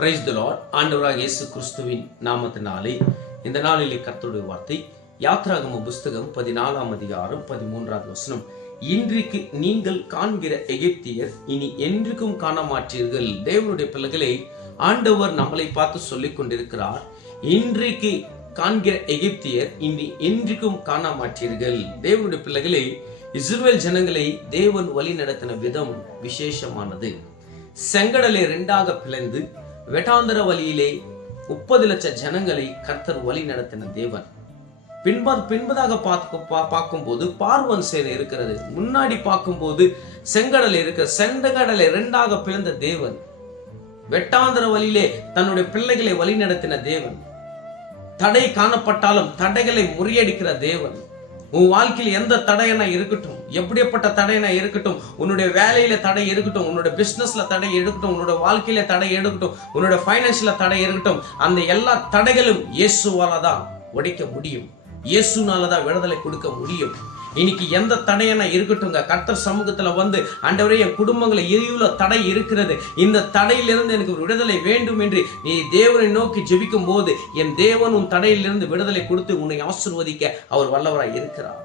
Praise the Lord ஆண்டவராக இயேசு கிறிஸ்துவின் நாமத்தினாலே இந்த நாளிலே கர்த்தருடைய வார்த்தை யாத்ராகம புஸ்தகம் பதினாலாம் அதிகாரம் பதிமூன்றாவது வசனம். இன்றைக்கு நீங்கள் காண்கிற எகிப்தியர் இனி என்றைக்கும் காண மாட்டீர்கள் தேவனுடைய பிள்ளைகளை ஆண்டவர் நம்மளை பார்த்து சொல்லிக் கொண்டிருக்கிறார். இன்றைக்கு காண்கிற எகிப்தியர் இனி என்றைக்கும் காண மாட்டீர்கள் தேவனுடைய பிள்ளைகளை இஸ்ரேல் ஜனங்களை தேவன் வழி நடத்தின விதம் விசேஷமானது. செங்கடலை ரெண்டாக பிளந்து வெட்டாந்தர வழியிலே முப்பது லட்சம் ஜனங்களை கர்த்தர் வழி நடத்தின தேவன். பின்பா பின்பதாக பார்த்து பா- பார்க்கும்போது பார்வன் சேனை இருக்கிறது. முன்னாடி பார்க்கும்போது செங்கடல் இருக்கிற செங்கடலை ரெண்டாக பிளந்த தேவன். வெட்டாந்தர வழியிலே தன்னுடைய பிள்ளைகளை வழி நடத்தின தேவன். தடை காணப்பட்டாலும் தடைகளை முறியடிக்கிற தேவன். உன் வாழ்க்கையில் எந்த தடையென இருக்கட்டும் எப்படிப்பட்ட தடையனா இருக்கட்டும் உன்னுடைய வேலையில தடை இருக்கட்டும் உன்னோட பிசினஸ்ல தடை இருக்கட்டும் உன்னோட வாழ்க்கையில தடை இருக்கட்டும் உன்னோட ஃபைனான்சியல தடை இருக்கட்டும் அந்த எல்லா தடைகளும் இயேசுவால தான் உடைக்க முடியும். இயேசுனால தான் விடுதலை கொடுக்க முடியும். இன்னைக்கு எந்த தடையனா இருக்கட்டுங்க கர்த்தர் சமூகத்துல வந்து ஆண்டவரே என் குடும்பங்களை எரியுள்ள தடை இருக்கிறது. இந்த தடையிலிருந்து எனக்கு ஒரு விடுதலை வேண்டும் என்று நீ தேவனை நோக்கி ஜெபிக்கும் போது என் தேவன் உன் தடையிலிருந்து விடுதலை கொடுத்து உன்னை ஆசிர்வதிக்க அவர் வல்லவராய் இருக்கிறார்.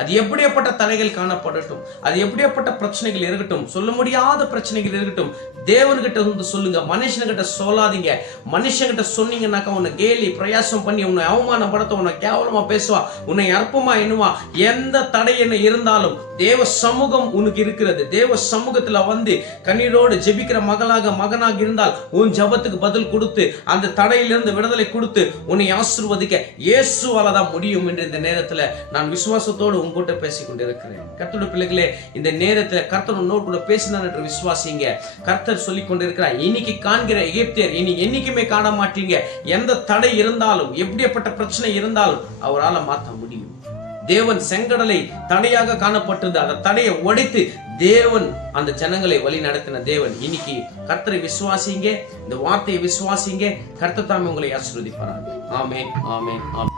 அது எப்படியாப்பட்ட தடைகள் காணப்படட்டும் அது எப்படியாப்பட்ட பிரச்சனைகள் இருக்கட்டும் சொல்ல முடியாத பிரச்சனைகள் இருக்கட்டும் தேவன்கிட்ட வந்து சொல்லுங்க மனுஷன்கிட்ட சொல்லாதீங்க. மனுஷங்கிட்ட சொன்னீங்கன்னாக்கா உன்னை கேலி பிரயாசம் பண்ணி உன்னை அவமானப்படுத்த உன்னை கேவலமா பேசுவா உன்னை அற்பமா எண்ணுவா. எந்த தடை என்ன இருந்தாலும் தேவ சமூகம் உனக்கு இருக்கிறது. தேவ சமூகத்துல வந்து கண்ணீரோடு ஜெபிக்கிற மகளாக மகனாக இருந்தால் உன் ஜெபத்துக்கு பதில் கொடுத்து அந்த தடையிலிருந்து விடுதலை கொடுத்து உன்னை ஆசிர்வதிக்க இயேசுவால தான் முடியும் என்று இந்த நேரத்துல நான் விசுவாசத்தோடு உங்ககிட்ட பேசி கொண்டிருக்கிறேன் கர்த்தருடைய பிள்ளைகளே இந்த நேரத்தில் கர்த்தர் உன்னோடு கூட பேசினார் என்று விசுவாசிங்க. கர்த்தர் சொல்லி கொண்டிருக்கிறார் இன்னைக்கு காண்கிற எகிப்தியர் இனி என்னைக்குமே காண மாட்டீங்க எந்த தடை இருந்தாலும் எப்படிப்பட்ட பிரச்சனை இருந்தாலும் அவரால் மாற்ற முடியும். தேவன் செங்கடலை தடையாக காணப்பட்டது அந்த தடையை உடைத்து தேவன் அந்த ஜனங்களை வழி நடத்தின தேவன். இன்னைக்கு கர்த்தரை விசுவாசிங்க இந்த வார்த்தையை விசுவாசிங்க. கர்த்தர் தாமே உங்களை ஆசீர்வதிப்பாராங்க ஆமே ஆமே ஆமே